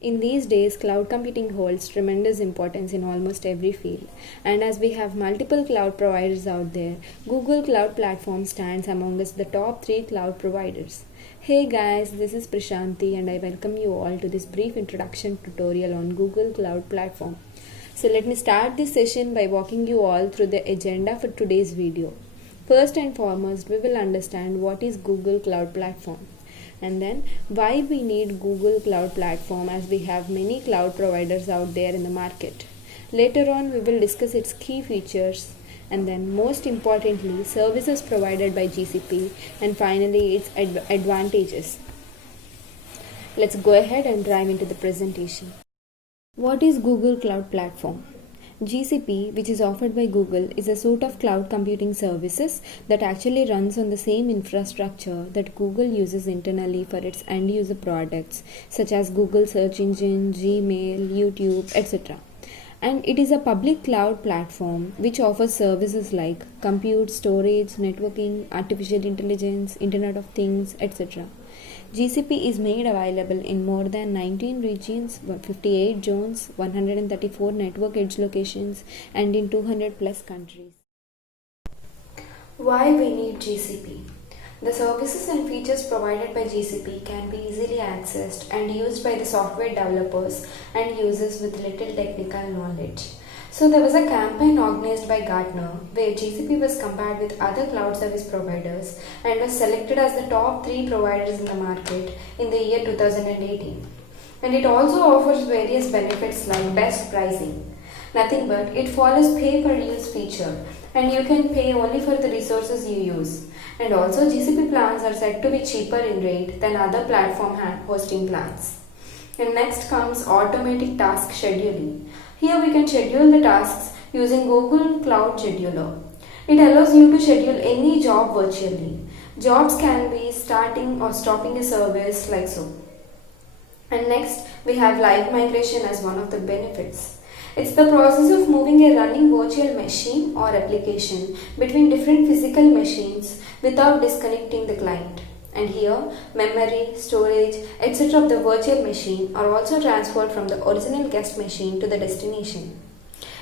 In these days, cloud computing holds tremendous importance in almost every field. And as we have multiple cloud providers out there, Google Cloud Platform stands among us the top 3 cloud providers. Hey guys, this is Prashanti and I welcome you all to this brief introduction tutorial on Google Cloud Platform. So let me start this session by walking you all through the agenda for today's video. First and foremost, we will understand what is Google Cloud Platform, and then why we need Google Cloud Platform as we have many cloud providers out there in the market. Later on we will discuss its key features, and then most importantly services provided by GCP, and finally its advantages. Let's go ahead and dive into the presentation. What is Google Cloud Platform? GCP, which is offered by Google, is a suite of cloud computing services that actually runs on the same infrastructure that Google uses internally for its end user products such as Google Search Engine, Gmail, YouTube, etc. And it is a public cloud platform which offers services like compute, storage, networking, artificial intelligence, Internet of Things, etc. GCP is made available in more than 19 regions, 58 zones, 134 network edge locations, and in 200 plus countries. Why we need GCP? The services and features provided by GCP can be easily accessed and used by the software developers and users with little technical knowledge. So there was a campaign organized by Gartner where GCP was compared with other cloud service providers and was selected as the top 3 providers in the market in the year 2018. And it also offers various benefits like best pricing. Nothing but it follows pay per use feature, and you can pay only for the resources you use. And also GCP plans are said to be cheaper in rate than other platform hosting plans. And next comes automatic task scheduling. Here we can schedule the tasks using Google Cloud Scheduler. It allows you to schedule any job virtually. Jobs can be starting or stopping a service like so. And next we have live migration as one of the benefits. It's the process of moving a running virtual machine or application between different physical machines without disconnecting the client. And here, memory, storage, etc. of the virtual machine are also transferred from the original guest machine to the destination.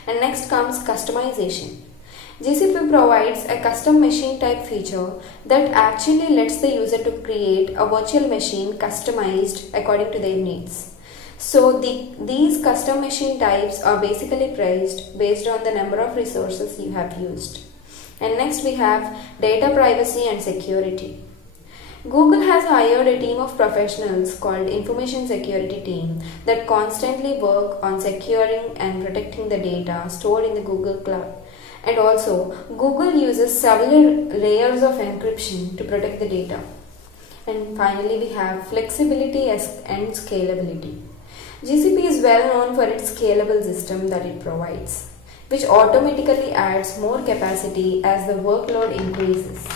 And next comes customization. GCP provides a custom machine type feature that actually lets the user to create a virtual machine customized according to their needs. So these custom machine types are basically priced based on the number of resources you have used. And next we have data privacy and security. Google has hired a team of professionals called Information Security Team that constantly work on securing and protecting the data stored in the Google Cloud. And also, Google uses several layers of encryption to protect the data. And finally, we have flexibility and scalability. GCP is well known for its scalable system that it provides, which automatically adds more capacity as the workload increases.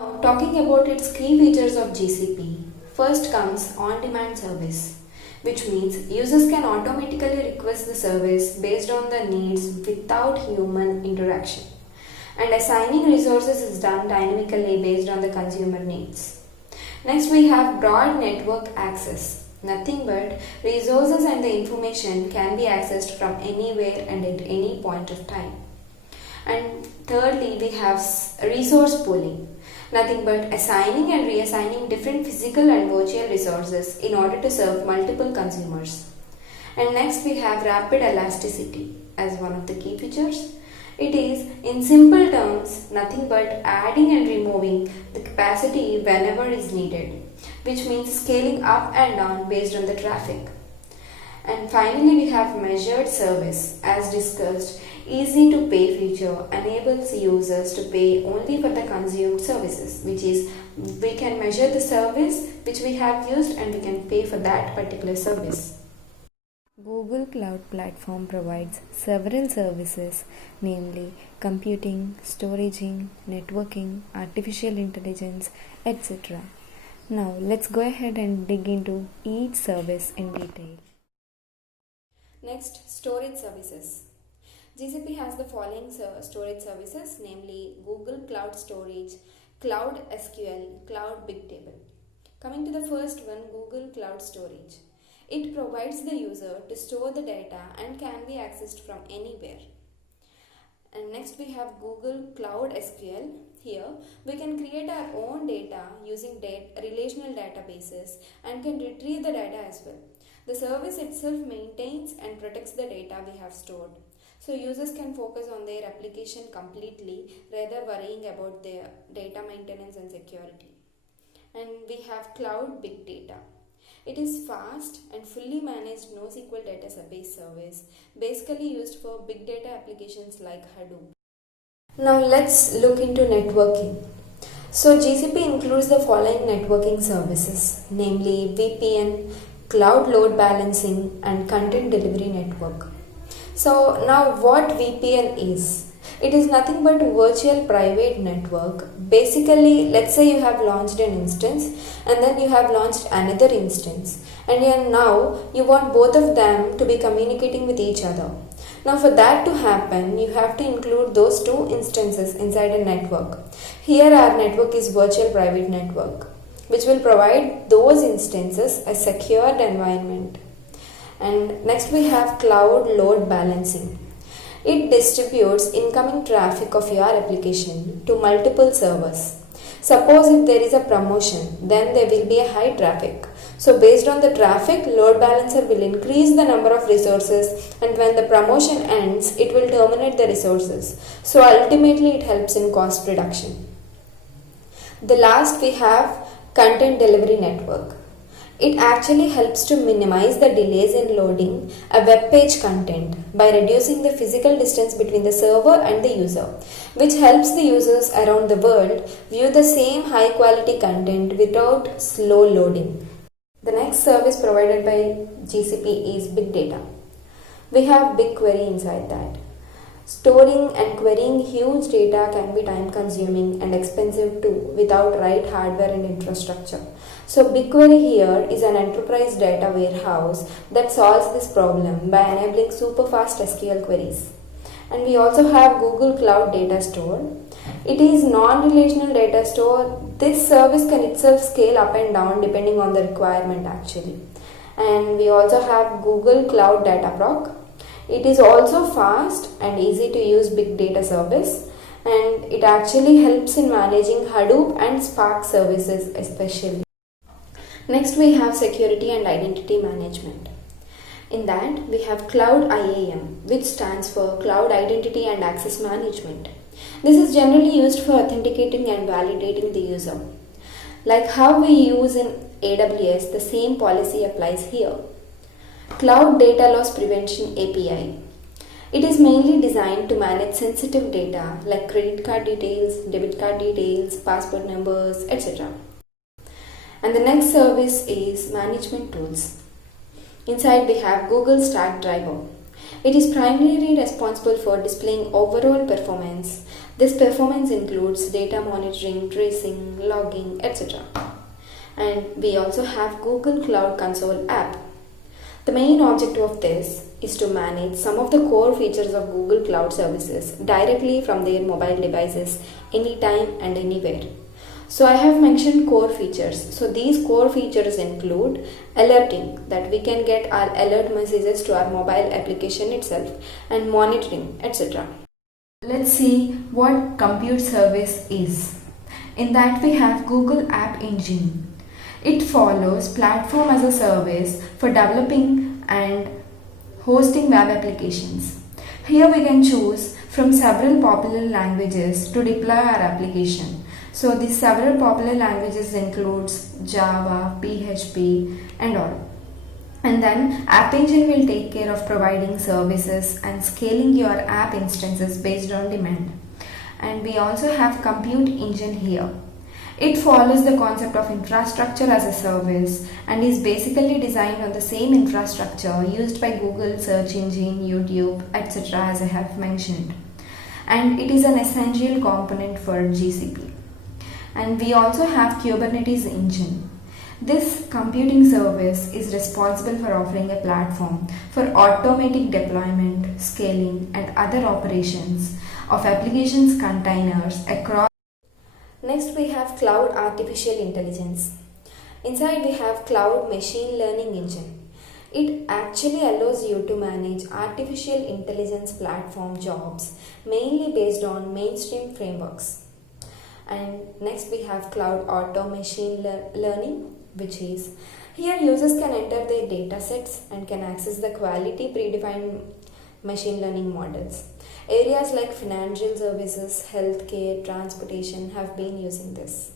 Now, talking about its key features of GCP, first comes on-demand service, which means users can automatically request the service based on their needs without human interaction. And assigning resources is done dynamically based on the consumer needs. Next, we have broad network access. Nothing but resources and the information can be accessed from anywhere and at any point of time. And thirdly, we have resource pooling. Nothing but assigning and reassigning different physical and virtual resources in order to serve multiple consumers. And next we have rapid elasticity as one of the key features. It is, in simple terms, nothing but adding and removing the capacity whenever is needed, which means scaling up and down based on the traffic. And finally we have measured service. As discussed, easy to pay feature enables users to pay only for the consumed services, which is we can measure the service which we have used and we can pay for that particular service. Google Cloud Platform provides several services, namely computing, storaging, networking, artificial intelligence, etc. Now let's go ahead and dig into each service in detail. Next, storage services. GCP has the following storage services, namely Google Cloud Storage, Cloud SQL, Cloud Bigtable. Coming to the first one, Google Cloud Storage. It provides the user to store the data and can be accessed from anywhere. And next we have Google Cloud SQL. Here we can create our own data using relational databases and can retrieve the data as well. The service itself maintains and protects the data we have stored. So users can focus on their application completely rather worrying about their data maintenance and security. And we have Cloud Big Data. It is fast and fully managed NoSQL database service, basically used for big data applications like Hadoop. Now let's look into networking. So GCP includes the following networking services, namely VPN, cloud load balancing, and content delivery network. So now what VPN is? It is nothing but virtual private network. Basically, let's say you have launched an instance and then you have launched another instance, and now you want both of them to be communicating with each other. Now for that to happen, you have to include those two instances inside a network. Here our network is virtual private network, which will provide those instances a secured environment. And next we have cloud load balancing. It distributes incoming traffic of your application to multiple servers. Suppose if there is a promotion, then there will be a high traffic. So based on the traffic, load balancer will increase the number of resources, and when the promotion ends, it will terminate the resources. So ultimately it helps in cost reduction. The last we have content delivery network. It actually helps to minimize the delays in loading a web page content by reducing the physical distance between the server and the user, which helps the users around the world view the same high quality content without slow loading. The next service provided by GCP is Big Data. We have BigQuery inside that. Storing and querying huge data can be time consuming and expensive too without right hardware and infrastructure. So BigQuery here is an enterprise data warehouse that solves this problem by enabling super fast SQL queries. And we also have Google Cloud Data Store. It is non-relational data store. This service can itself scale up and down depending on the requirement actually. And we also have Google Cloud Data Proc. It is also fast and easy to use big data service, and it actually helps in managing Hadoop and Spark services especially. Next we have security and identity management. In that we have Cloud IAM, which stands for Cloud Identity and Access Management. This is generally used for authenticating and validating the user. Like how we use in AWS, the same policy applies here. Cloud Data Loss Prevention API. It is mainly designed to manage sensitive data like credit card details, debit card details, passport numbers, etc. And the next service is management tools. Inside we have Google Stack Driver. It is primarily responsible for displaying overall performance. This performance includes data monitoring, tracing, logging, etc. And we also have Google Cloud Console app. The main objective of this is to manage some of the core features of Google Cloud services directly from their mobile devices anytime and anywhere. So I have mentioned core features. So these core features include alerting, that we can get our alert messages to our mobile application itself, and monitoring, etc. Let's see what compute service is. In that we have Google App Engine. It follows platform as a service for developing and hosting web applications. Here we can choose from several popular languages to deploy our application. So these several popular languages includes Java, PHP and all. And then App Engine will take care of providing services and scaling your app instances based on demand. And we also have Compute Engine here. It follows the concept of infrastructure as a service and is basically designed on the same infrastructure used by Google search engine, YouTube, etc. as I have mentioned. And it is an essential component for GCP. And we also have Kubernetes engine. This computing service is responsible for offering a platform for automatic deployment, scaling, and other operations of applications containers across. Next we have Cloud Artificial Intelligence. Inside we have Cloud Machine Learning Engine. It actually allows you to manage artificial intelligence platform jobs mainly based on mainstream frameworks. And next we have cloud auto machine learning, which is here users can enter their data sets and can access the quality predefined machine learning models. Areas like financial services, healthcare, transportation have been using this.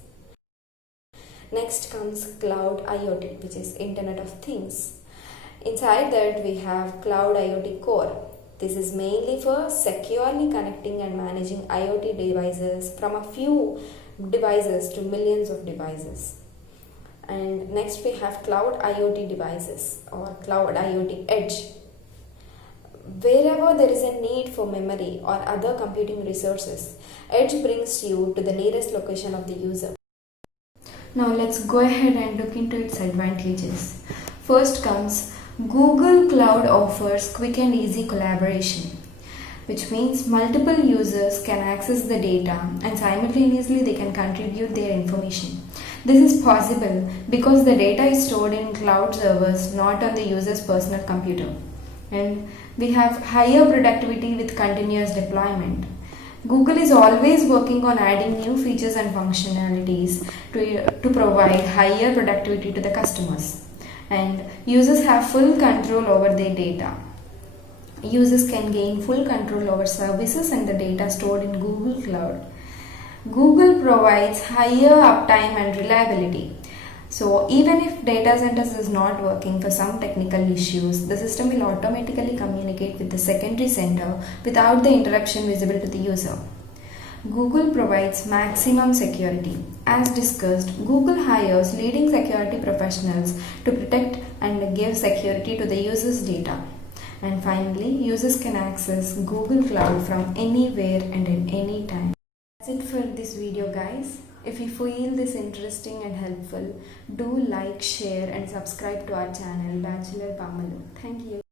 Next comes cloud IoT, which is Internet of Things. Inside that we have Cloud IoT Core. This is mainly for securely connecting and managing IoT devices from a few devices to millions of devices. And next we have Cloud IoT devices or Cloud IoT Edge. Wherever there is a need for memory or other computing resources, Edge brings you to the nearest location of the user. Now let's go ahead and look into its advantages. First comes Google Cloud offers quick and easy collaboration, which means multiple users can access the data and simultaneously they can contribute their information. This is possible because the data is stored in cloud servers, not on the user's personal computer. And we have higher productivity with continuous deployment. Google is always working on adding new features and functionalities to provide higher productivity to the customers. And users have full control over their data. Users can gain full control over services and the data stored in Google Cloud. Google provides higher uptime and reliability. So even if data centers is not working for some technical issues, the system will automatically communicate with the secondary center without the interruption visible to the user. Google provides maximum security. As discussed, Google hires leading security professionals to protect and give security to the user's data. And finally, users can access Google Cloud from anywhere and at any time. That's it for this video, guys. If you feel this interesting and helpful, do like, share and subscribe to our channel Bachelor Pamalu. Thank you.